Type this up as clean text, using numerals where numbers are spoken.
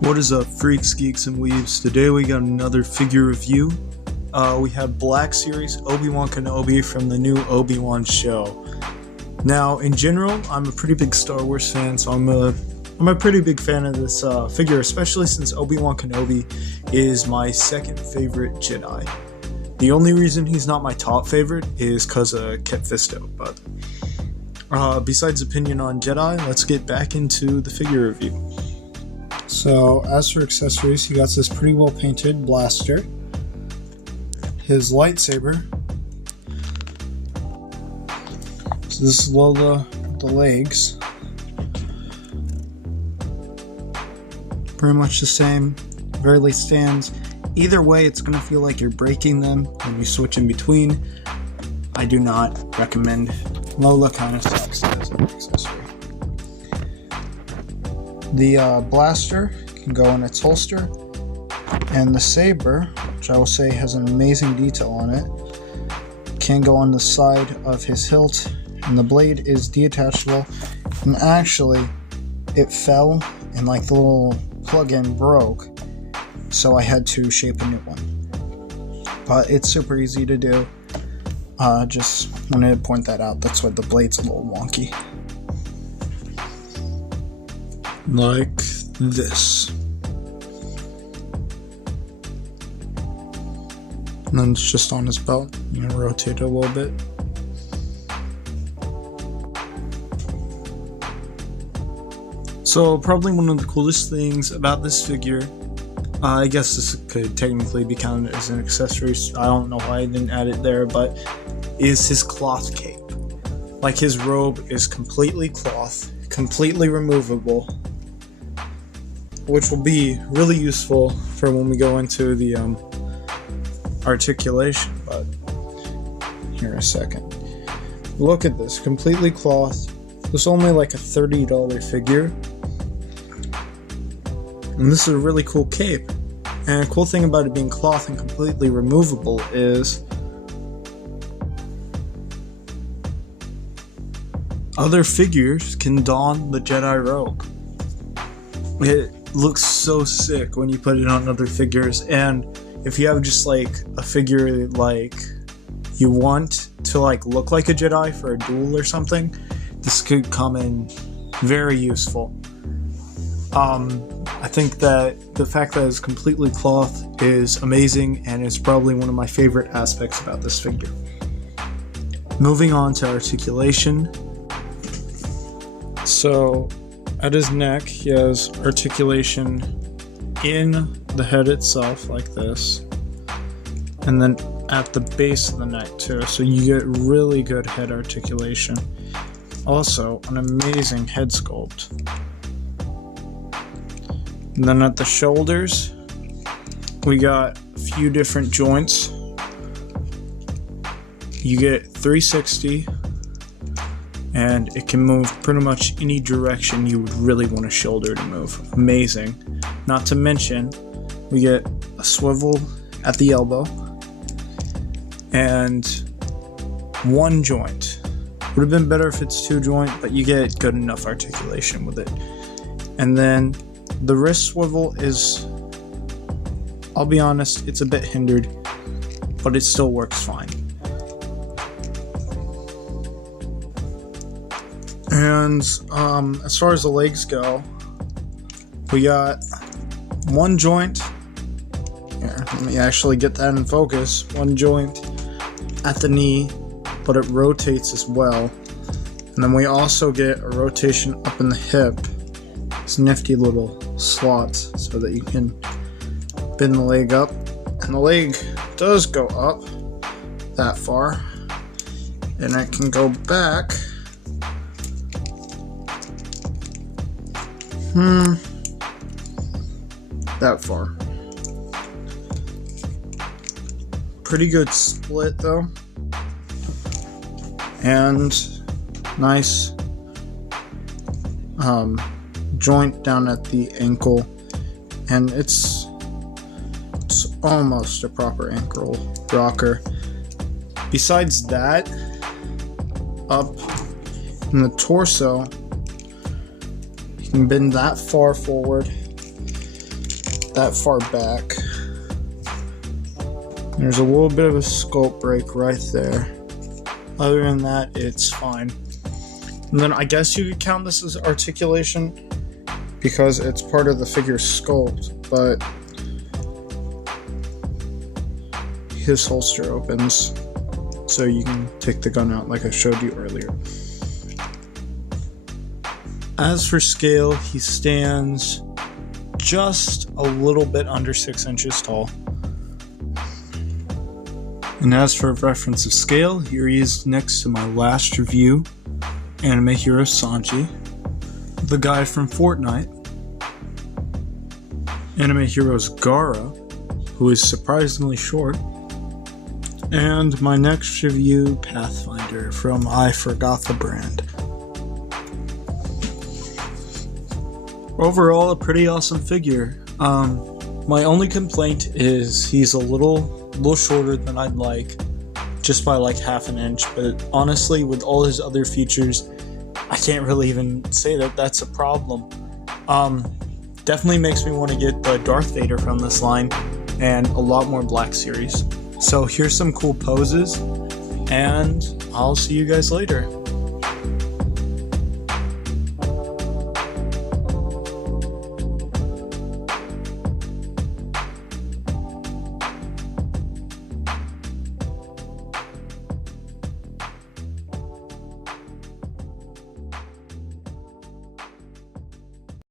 What is up, freaks, geeks, and weebs? Today we got another figure review. We have Black Series Obi-Wan Kenobi from the new Obi-Wan show. Now, in general, I'm a pretty big Star Wars fan, so I'm a pretty big fan of this figure, especially since Obi-Wan Kenobi is my second favorite Jedi. The only reason he's not my top favorite is because of Kit Fisto, but besides opinion on Jedi, let's get back into the figure review. So, as for accessories, he got this pretty well painted blaster, his lightsaber, so this is Lola, the legs, pretty much the same, barely stands. Either way, it's going to feel like you're breaking them when you switch in between. I do not recommend. Lola kind of sucks as an accessory. The blaster can go in its holster, and the saber, which I will say has an amazing detail on it, can go on the side of his hilt, and the blade is detachable, and actually it fell and like the little plug-in broke, so I had to shape a new one. But it's super easy to do. Just wanted to point that out. That's why the blade's a little wonky. Like this. And then it's just on his belt. You can rotate it a little bit. So probably one of the coolest things about this figure, I guess this could technically be counted as an accessory, I don't know why I didn't add it there, but is his cloth cape. Like, his robe is completely cloth, completely removable, which will be really useful for when we go into the articulation, but here in a second. Look at this, completely cloth. This is only like a $30 figure. And this is a really cool cape. And a cool thing about it being cloth and completely removable is other figures can don the Jedi robe. It looks so sick when you put it on other figures, and if you have just like a figure like you want to like look like a Jedi for a duel or something, this could come in very useful. I think that the fact that it's completely cloth is amazing, and it's probably one of my favorite aspects about this figure. Moving on to articulation. So at his neck, he has articulation in the head itself, like this, and then at the base of the neck too, so you get really good head articulation. Also, an amazing head sculpt. And then at the shoulders, we got a few different joints. You get 360, and it can move pretty much any direction you would really want a shoulder to move. Amazing. Not to mention, we get a swivel at the elbow and one joint. Would have been better if it's two joint, but you get good enough articulation with it. And then the wrist swivel is, I'll be honest, it's a bit hindered, but it still works fine. And as far as the legs go, we got one joint. Here, let me actually get that in focus. One joint at the knee, but it rotates as well. And then we also get a rotation up in the hip. These nifty little slots so that you can bend the leg up. And the leg does go up that far. And it can go back that far. Pretty good split though, and nice joint down at the ankle, and it's almost a proper ankle rocker. Besides that, up in the torso, you can bend that far forward, that far back. There's a little bit of a sculpt break right there. Other than that, it's fine. And then I guess you could count this as articulation because it's part of the figure sculpt, but his holster opens so you can take the gun out like I showed you earlier. As for scale, he stands just a little bit under 6 inches tall. And as for reference of scale, here he is next to my last review, anime hero Sanji, the guy from Fortnite, anime heroes Gaara, who is surprisingly short, and my next review, Pathfinder from I Forgot the Brand. Overall, a pretty awesome figure. My only complaint is he's a little shorter than I'd like, just by like half an inch, but honestly, with all his other features, I can't really even say that that's a problem. Definitely makes me want to get the Darth Vader from this line and a lot more Black series. So here's some cool poses, and I'll see you guys later.